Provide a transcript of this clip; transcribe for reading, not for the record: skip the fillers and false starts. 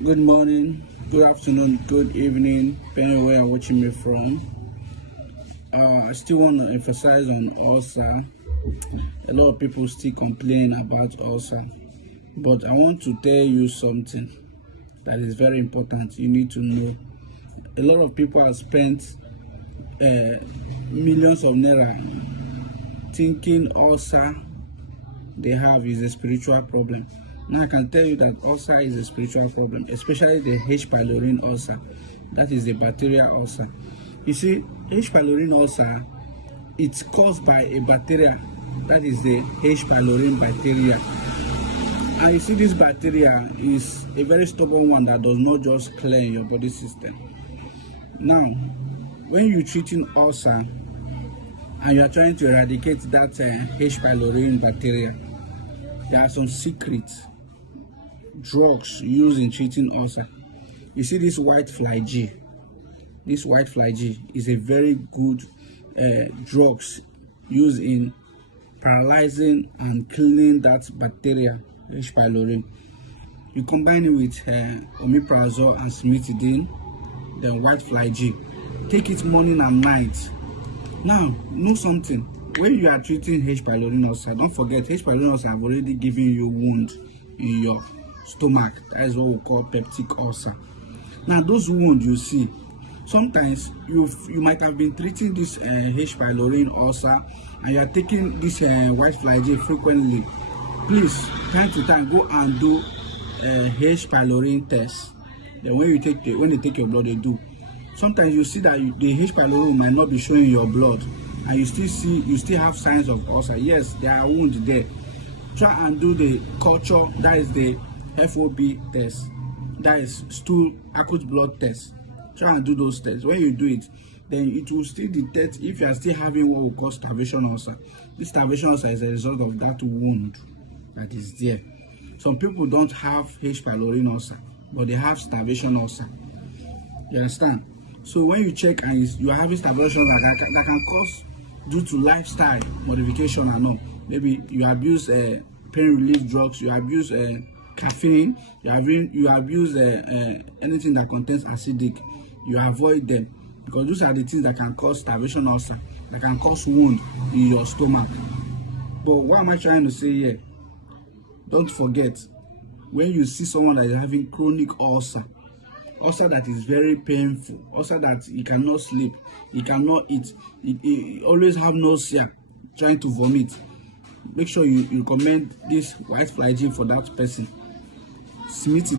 Good morning, good afternoon, good evening, depending on where you're watching me from. I still want to emphasize on ulcer. A lot of people still complain about ulcer, but I want to tell you something that is very important. You need to know. A lot of people have spent millions of naira thinking ulcer they have is a spiritual problem. Now I can tell you that ulcer is a spiritual problem, especially the H. pylori ulcer. That is the bacterial ulcer. You see, H. pylori ulcer, it's caused by a bacteria, that is the H. pylori bacteria. And you see, this bacteria is a very stubborn one that does not just clear your body system. Now, when you're treating ulcer and you are trying to eradicate that H. pylori bacteria, there are some secret drugs used in treating ulcer. You see this white fly G. This white fly G is a very good drugs used in paralyzing and killing that bacteria, H. pylori. You combine it with omeprazole and cimetidine, then white fly G. Take it morning and night. Now, know something. When you are treating H. pylori ulcer, don't forget H. pylori ulcer have already given you wound in your stomach. That is what we call peptic ulcer. Now, those wounds you see, sometimes you might have been treating this H. pylori ulcer and you are taking this white fly G frequently. Please, time to time, go and do H. pylori test. Then when they take your blood, they do. Sometimes you see that the H. pylori might not be showing in your blood, and you still have signs of ulcer. Yes, there are wounds there. Try and do the culture, that is the FOB test, that is stool acute blood test. Try and do those tests. When you do it, then it will still detect if you are still having what we call starvation ulcer. This starvation ulcer is a result of that wound that is there. Some people don't have H. pylori ulcer, but they have starvation ulcer. You understand? So when you check and you are having starvation that can cause due to lifestyle modification and all. Maybe you abuse pain relief drugs, you abuse caffeine, you abuse anything that contains acidic. You avoid them, because those are the things that can cause starvation ulcer, that can cause wound in your stomach. But what am I trying to say here? Don't forget, when you see someone that is having chronic ulcer that is very painful, ulcer that he cannot sleep, he cannot eat, he always have nausea, trying to vomit, make sure you recommend this white fly G for that person. Smith